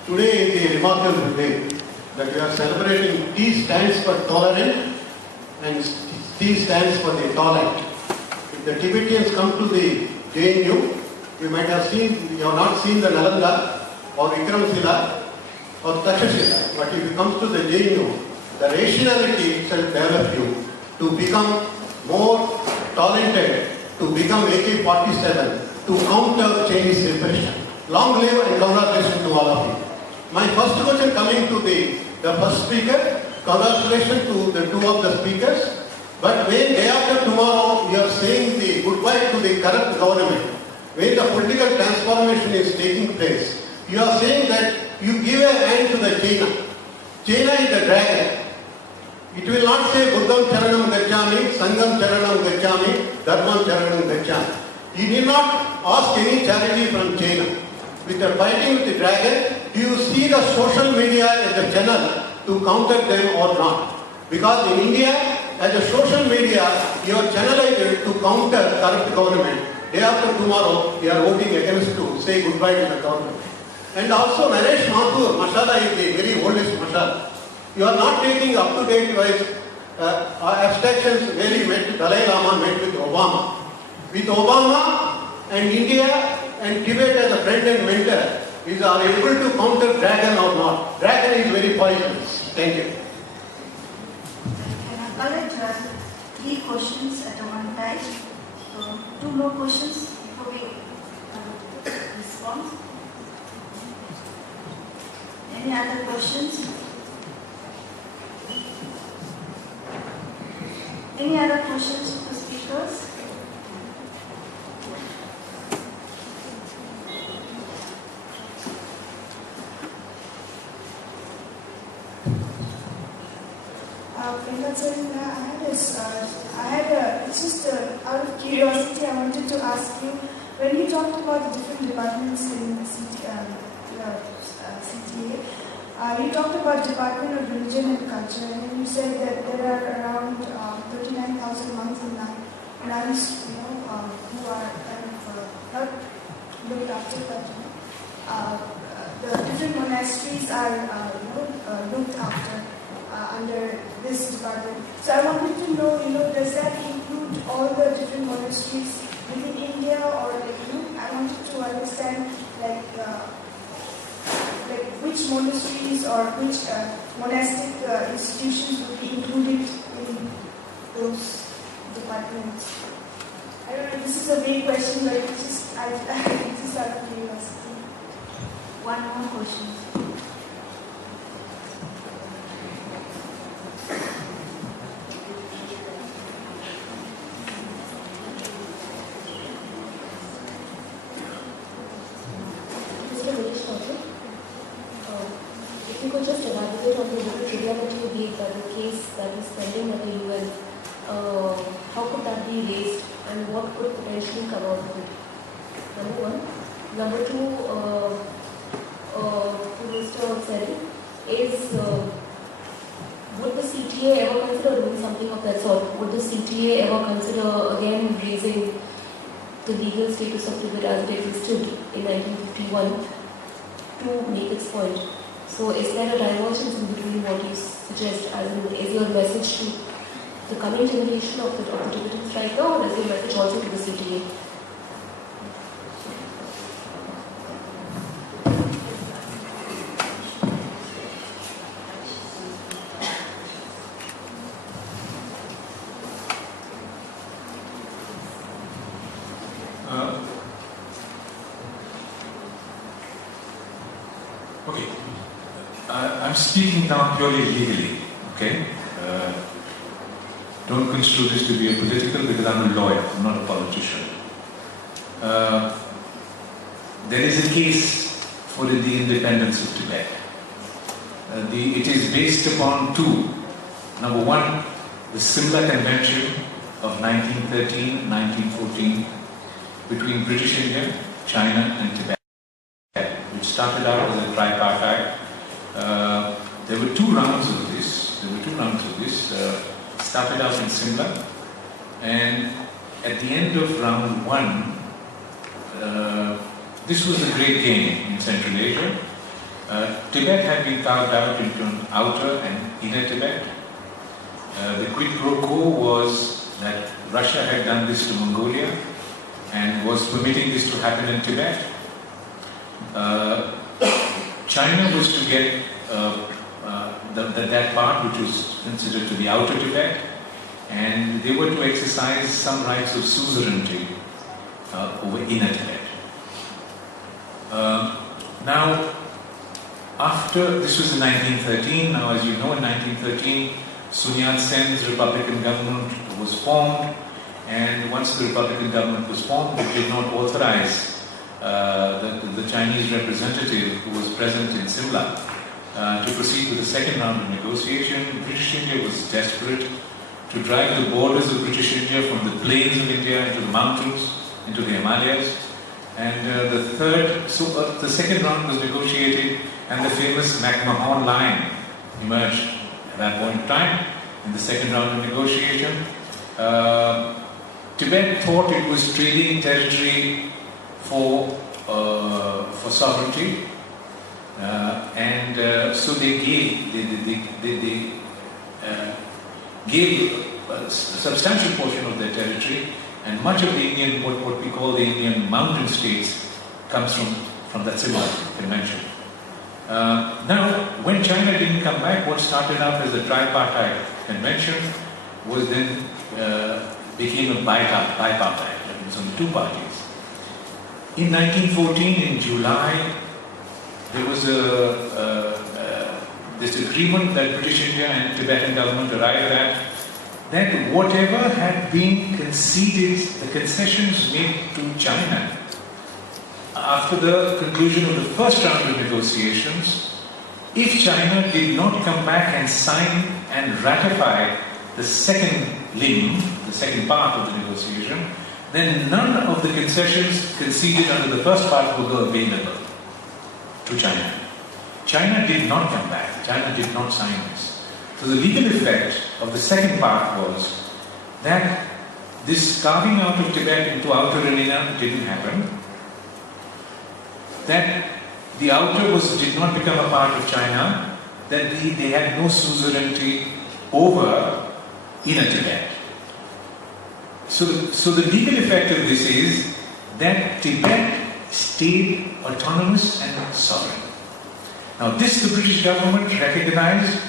Today is a remarkable day that we are celebrating. T stands for tolerant and T stands for the tolerant. If the Tibetans come to the JNU, you might have seen, you have not seen the Nalanda or Vikramshila or Takshashila, but if it comes to the JNU, the rationality itself develops you to become more talented, to become AK-47, to counter Chinese repression. Long live and congratulations to all of you. My first question coming to the first speaker, congratulations to the two of the speakers. But when day after tomorrow you are saying the goodbye to the corrupt government, when the political transformation is taking place, you are saying that you give a hand to the China. China is the dragon. It will not say Buddham Charanam Gacchami, Sangam Charanam Gacchami, Dharmam Charanam Gacchami. You need not ask any charity from China. With the fighting with the dragon, do you see the social media as the channel to counter them or not? Because in India, as a social media, you are channelized to counter corrupt government. Day after tomorrow, you are voting against to say goodbye to the government. And also, Naresh Mathur, masala is the very oldest masala. You are not taking up-to-date wise abstractions where he met Dalai Lama, met with Obama. With Obama and India and Tibet as a friend and mentor, are able to counter dragon or not? Dragon is very poisonous. Thank you. Can I collect 3 questions at one time? So 2 more questions before we respond. Any other questions? Any other questions to the speakers? It's just out of curiosity, I wanted to ask you, when you talked about the different departments in the CTA, you talked about Department of Religion and Culture, and then you said that there are around 39,000 monks and nuns, who are kind of not looked after, but the different monasteries are looked after under this department. So I wanted to know, does that include all the different monasteries within India, or I wanted to understand which monasteries or which monastic institutions would be included in those departments. I don't know, this is a vague question, but it's just out of curiosity. One more question. If you could just elaborate on the trivia that you gave, that the case that is pending at the UN, how could that be raised and what could potentially come out of it? Number 1. Number 2, to Mr. Seri, is would the CTA ever consider doing something of that sort? Would the CTA ever consider again raising the legal status of Tibet as it existed in 1951 to make its point? So is there a divergence in between what you suggest, as in, is your message to the coming generation of the Tibetans right now, or is your message also to the CTA? Okay. I'm speaking now purely legally, okay? Don't construe this to be a political, because I'm a lawyer, I'm not a politician. There is a case for the independence of Tibet. it is based upon two. Number one, the Simla Convention of 1913-1914 between British India, China and Tibet, which started out as a tripartite. There were two rounds of this. Started out in Simla, and at the end of round one, this was the great game in Central Asia. Tibet had been carved out into an outer and inner Tibet. The quid pro quo was that Russia had done this to Mongolia and was permitting this to happen in Tibet. China was to get that part which was considered to be outer Tibet, and they were to exercise some rights of suzerainty over inner Tibet. Now, after, this was in 1913, now as you know, in 1913, Sun Yat-sen's Republican government was formed, and once the Republican government was formed, it did not authorize the Chinese representative who was present in Simla to proceed with the second round of negotiation. British India was desperate to drive the borders of British India from the plains of India into the mountains, into the Himalayas. And the second round was negotiated, and the famous McMahon line emerged at that point in time in the second round of negotiation. Tibet thought it was trading territory for sovereignty, so they gave a substantial portion of their territory, and much of the Indian, what we call the Indian mountain states, comes from that similar convention. Now, when China didn't come back, what started out as a tripartite convention was then became a bipartite. It was only two parties. In 1914, in July, there was this agreement that British India and Tibetan government arrived at, that whatever had been conceded, the concessions made to China after the conclusion of the first round of negotiations, if China did not come back and sign and ratify the second limb, the second part of the negotiation, then none of the concessions conceded under the first part will go available to China. China did not come back. China did not sign this. So the legal effect of the second part was that this carving out of Tibet into outer and inner didn't happen. That the outer did not become a part of China, that they had no suzerainty over inner Tibet. So the legal effect of this is that Tibet stayed autonomous and sovereign. Now this the British government recognized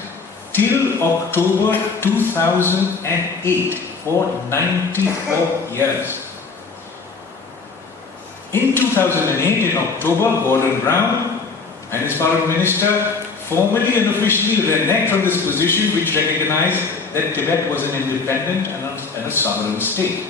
till October 2008, for 94 years. In 2008, in October, Gordon Brown and his foreign minister formally and officially reneged from this position, which recognized that Tibet was an independent and a sovereign state.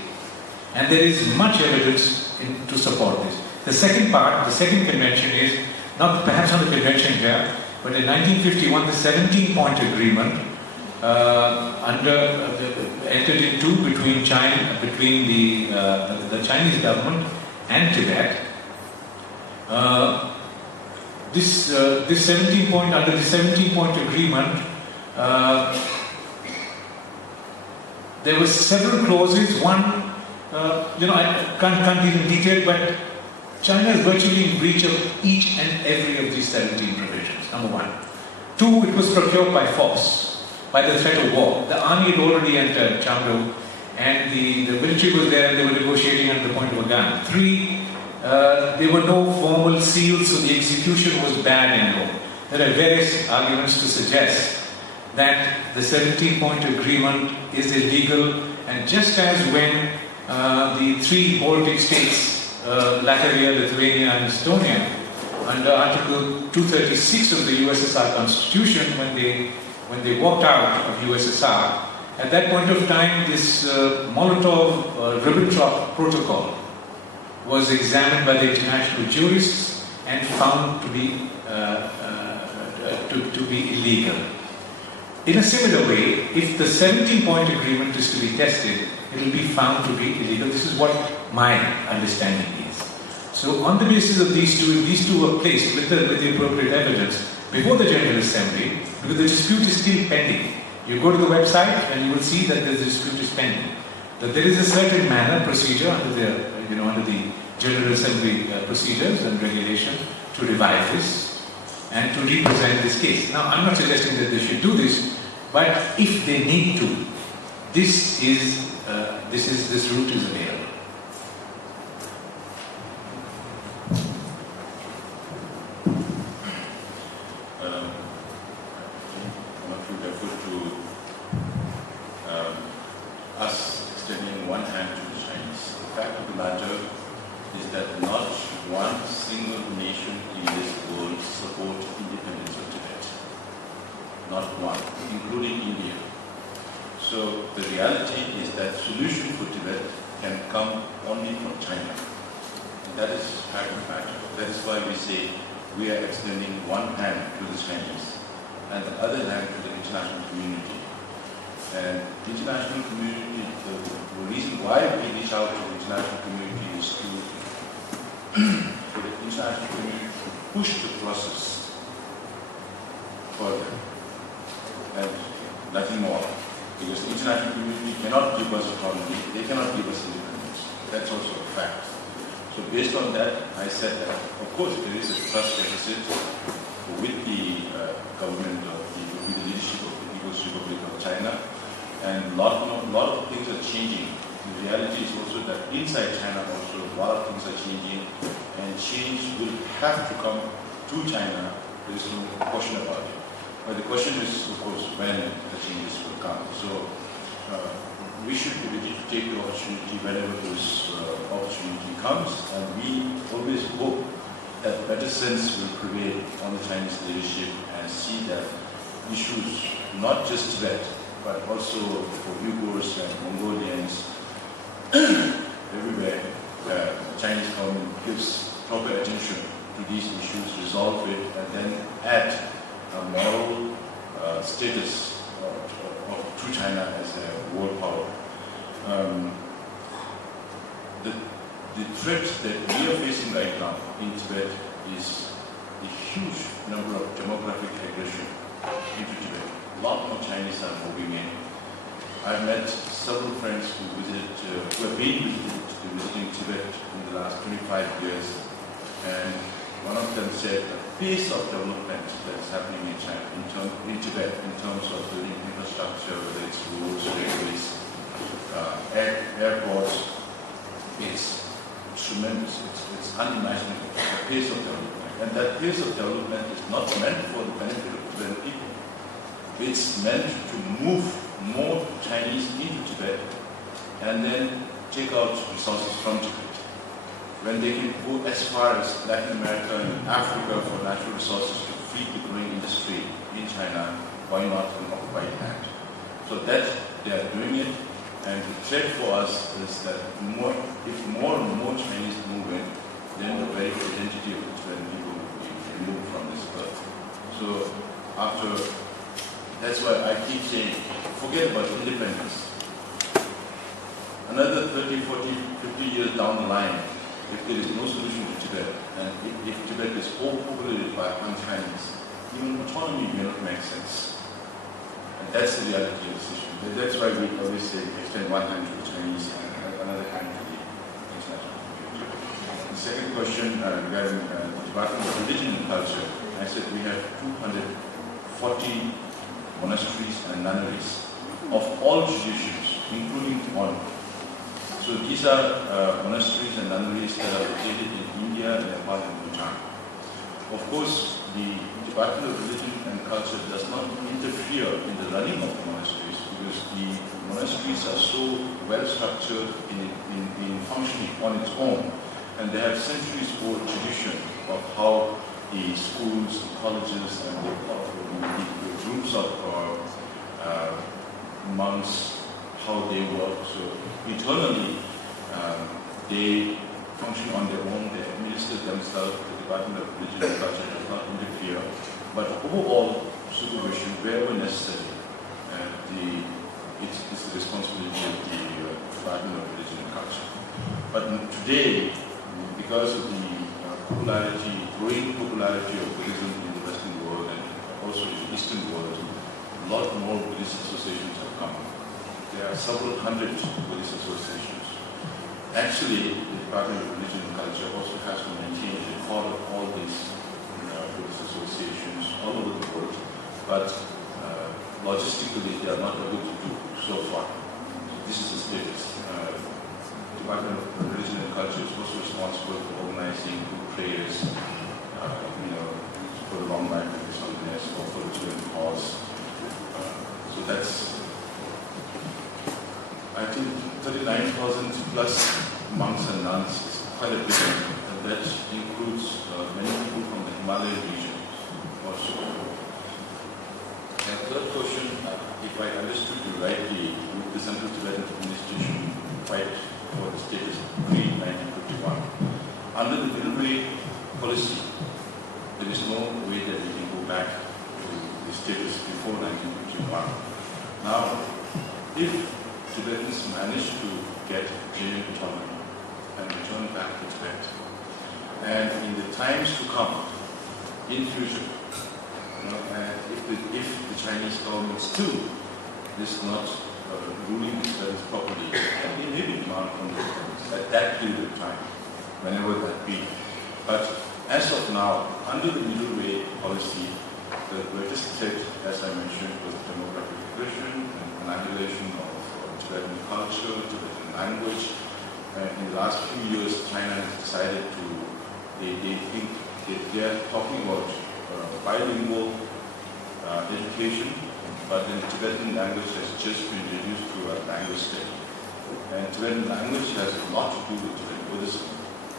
And there is much evidence to support this. The second part, the second convention is, perhaps not the convention here, but in 1951, the 17-point agreement entered into between the Chinese government and Tibet. This 17-point, under the 17-point agreement, there were several clauses. One, I can't give in detail, but China is virtually in breach of each and every of these 17 provisions, number one. Two, it was procured by force, by the threat of war. The army had already entered Chamdo, and the military was there, and they were negotiating at the point of a gun. Three, there were no formal seals, so the execution was bad in law. There are various arguments to suggest that the 17-point agreement is illegal, and just as when the three Baltic states, Latvia, Lithuania and Estonia, under Article 236 of the USSR Constitution, when they walked out of USSR, at that point of time, this Molotov-Ribbentrop Protocol was examined by the international jurists and found to to be illegal. In a similar way, if the 17-point agreement is to be tested, it will be found to be illegal. This is what my understanding is. So on the basis of these two were placed with the appropriate evidence before the General Assembly, because the dispute is still pending. You go to the website and you will see that the dispute is pending. That there is a certain manner, procedure under the General Assembly procedures and regulation to revive this and to represent this case. Now, I'm not suggesting that they should do this, but if they need to, this route is available. Us extending one hand to the Chinese. The fact of the matter is that not one single nation in this world supports independence of Tibet. Not one, including India. So the reality is that solution for Tibet can come only from China. And that is the fact of the matter. That is why we say we are extending one hand to the Chinese and the other hand to the international community. And the international community, the reason why we reach out to the international community is to for the international community to push the process further and nothing more. Because the international community cannot give us autonomy, they cannot give us independence. That's also a fact. So based on that, I said that of course there is a trust deficit with the government with the leadership of the People's Republic of China. And a lot of things are changing. The reality is also that inside China also a lot of things are changing, and change will have to come to China. There is no question about it. But the question is, of course, when the changes will come. So we should be ready to take the opportunity whenever this opportunity comes, and we always hope that better sense will prevail on the Chinese leadership and see that issues, not just Tibet, but also for Uyghurs and Mongolians, everywhere, the Chinese government gives proper attention to these issues, resolve it, and then add a moral status to China as a world power. The threat that we are facing right now in Tibet is a huge number of demographic aggression into Tibet. A lot more Chinese are moving in. I've met several friends who have been visiting Tibet in the last 25 years, and one of them said the pace of development that's happening in China, in Tibet, in terms of building infrastructure, whether it's roads, railways, airports, is tremendous. It's unimaginable, the pace of development. And that pace of development is not meant for the benefit of Tibetan people. It's meant to move more Chinese into Tibet and then take out resources from Tibet. When they can go as far as Latin America and Africa for natural resources to feed the growing industry in China, why not an occupied land? So that they are doing it, and the threat for us is that if more and more Chinese move in, then the very identity of the Tibetan people will be removed from this earth. So that's why I keep saying, forget about independence. Another 30, 40, 50 years down the line, if there is no solution to Tibet, and if Tibet is overpopulated by Han-Chinese, even autonomy may not make sense. And that's the reality of the situation. That's why we always say extend one hand to the Chinese and another hand to the international community. The second question regarding the Department of Religion and Culture, I said we have 240 monasteries and nunneries of all traditions, including one. So these are monasteries and nunneries that are located in India, Nepal, and Bhutan. Of course, the Department of Religion and Culture does not interfere in the running of the monasteries, because the monasteries are so well structured in functioning on its own, and they have centuries-old tradition of how the schools, the colleges, and the groups of monks, how they work. So eternally, they function on their own, they administer themselves. The Department of Religion and Culture does not interfere. But overall supervision, wherever necessary, it's the responsibility of the Department of Religion and Culture. But today, because of the growing popularity of Buddhism in the Western world and also in the Eastern world, a lot more Buddhist associations have come. There are several hundred Buddhist associations. Actually, the Department of Religion and Culture also has to maintain a record of all these Buddhist associations all over the world, but logistically they are not able to do so far. This is the status. The Department of Religion and Culture is also responsible for organizing group prayers, for the long life of His Holiness or for the children's cause. So that's, I think, 39,000 plus monks and nuns is quite a big number, and that includes many people from the Himalayan region also. And third question, if I understood you rightly, the Central Tibetan Administration fight for the status pre-1951. Under the middle way policy, there is no way that we can go back to the status before 1951. Now, if Tibetans manage to get genuine autonomy and return back to Tibet, and in the times to come, in future, and if the Chinese government still is not ruling the Tibetans properly, and they may be demand from the Tibetans at that period of time, whenever that be. But as of now, under the middle way policy, the greatest threat, as I mentioned, was demographic regression and annihilation of Tibetan culture, Tibetan language. In the last few years, China has decided to, they think they are talking about bilingual education, but then Tibetan language has just been reduced to a language study. And Tibetan language has a lot to do with Tibetan Buddhism,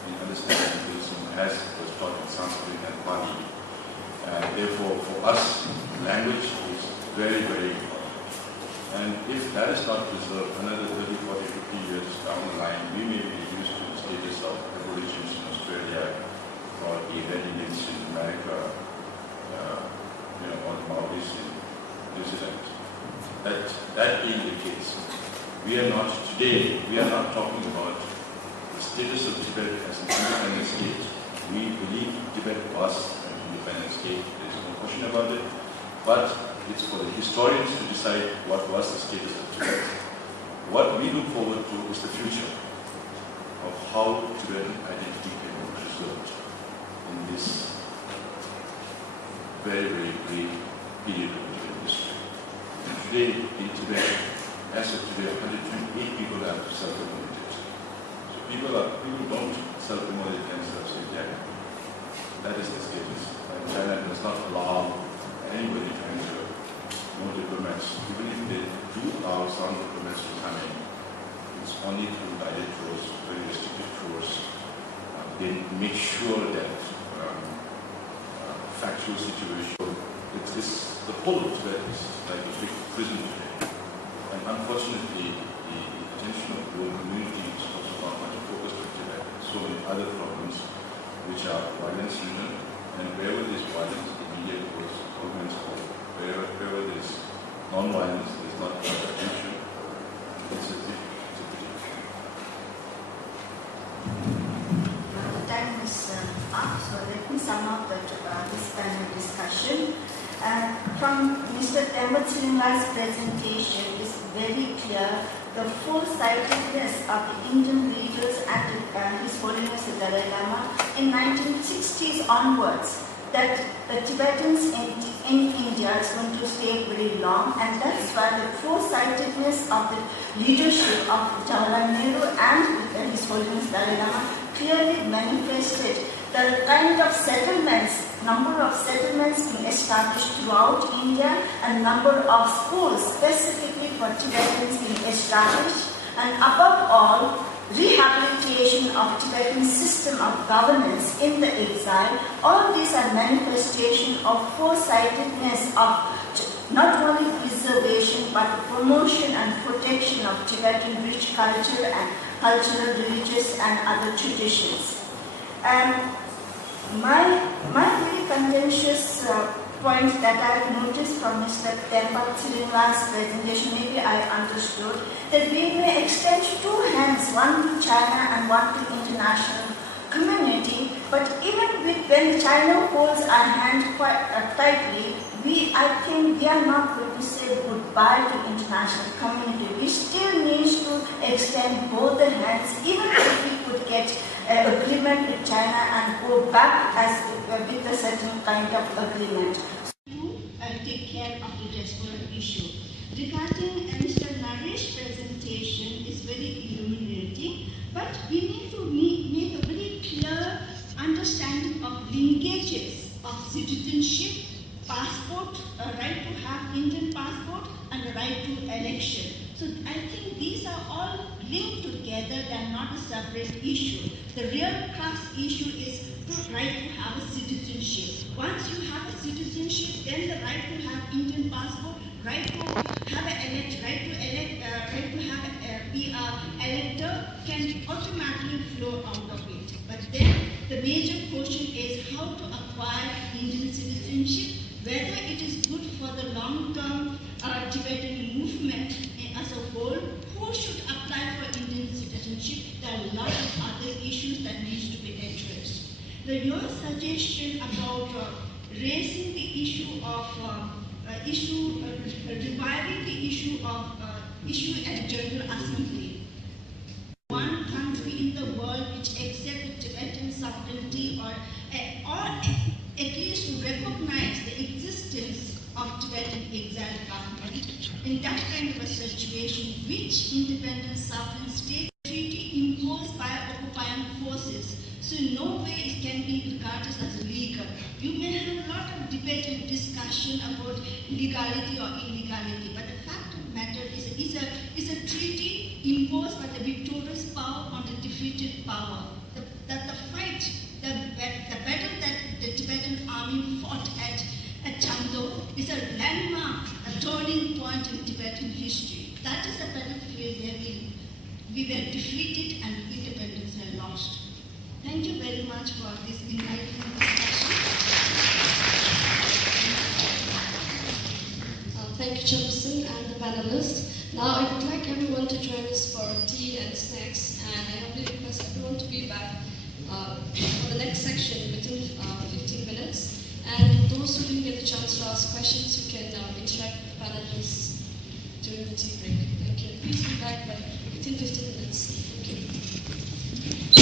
in understanding Buddhism as was taught in Sanskrit and Pali. And therefore, for us, language is very, very important. And if that is not preserved, another 30, 40, 50 years down the line, we may be reduced to the status of aborigines in Australia or the Red Indians in America, or the Maoris in New Zealand. That being the case, we are not talking about the status of Tibet as an independent state. We believe Tibet was an independent state, there is no question about it, but it's for the historians to decide what was the status of Tibet. What we look forward to is the future of how Tibetan identity can be preserved in this very, very great period of Tibetan history. And today in Tibet, as of today, 128 people have self-promoted. So people don't self-promote themselves yet. That is the status. And China does not allow anybody to enter, no diplomats. Even if they do allow some diplomats to come in, it's only through guided tours, very restricted tours. They make sure that factual situation, the whole of Tibet is like a big prison today. And unfortunately, the attention of the world community is also not much focused on Tibet. So many other problems which are violence-ridden, and wherever there is violence, the media goes organized for. Wherever there is non-violence, there is not much attention. It's a pity. The time is up, so let me sum up this panel discussion. From Mr. Tembatsiringa's presentation is very clear the full-sightedness of the Indian leaders and His Holiness the Dalai Lama in 1960s onwards, that the Tibetans in India is going to stay very long, and that's why the foresighted-ness of the leadership of Jawaharlal Nehru and His Holiness Dalai Lama clearly manifested the kind of settlements, number of settlements being established throughout India, and number of schools specifically for Tibetans being established, and above all, rehabilitation of Tibetan system of governance in the exile. All these are manifestation of foresightedness of not only preservation but promotion and protection of Tibetan rich culture and cultural, religious and other traditions. And my very contentious points that I've noticed from Mr. Tempathirina's presentation, maybe I understood, that we may extend two hands, one to China and one to international community, but even when China holds our hand quite tightly, I think we are not going to say goodbye to international community. We still need to extend both the hands, even if we could get agreement with China and go back with a certain kind of agreement. To take care of the diaspora issue. Regarding Mr. Naresh's presentation is very illuminating, but we need to make a very clear understanding of linkages of citizenship, passport, a right to have Indian passport, and a right to election. So I think these are all linked together, they are not a separate issue. The real crux issue is the right to have a citizenship. Once you have a citizenship, then the right to have Indian passport, right to have an elect, right to have be an elector can automatically flow out of it. But then the major question is how to acquire Indian citizenship, whether it is good for the long-term Tibetan movement as a whole, who should apply for Indian citizenship. There are a lot of other issues that needs to be addressed. Your suggestion about raising the issue of reviving the issue of issue at General Assembly. One country in the world which accepts Tibetan sovereignty or at least to recognize the existence of Tibetan exile government. In that kind of a situation, which independent sovereign state treaty imposed by occupying forces, so in no way it can be regarded as illegal. You may have a lot of debate and discussion about legality or illegality, but the fact of the matter is a treaty imposed by the victorious power on the defeated power. The battle that the Tibetan army fought at Chando is a landmark, a turning point in Tibetan history. That is the battlefield where we were defeated and independence were lost. Thank you very much for this enlightening discussion. Thank you, Chairperson and the panelists. Now I would like everyone to join us for tea and snacks, and I humbly request everyone to be back for the next section within 15 minutes. And those who didn't get a chance to ask questions, you can interact with the panelists during the tea break. Thank you. Please be back by within 15 minutes. Thank you.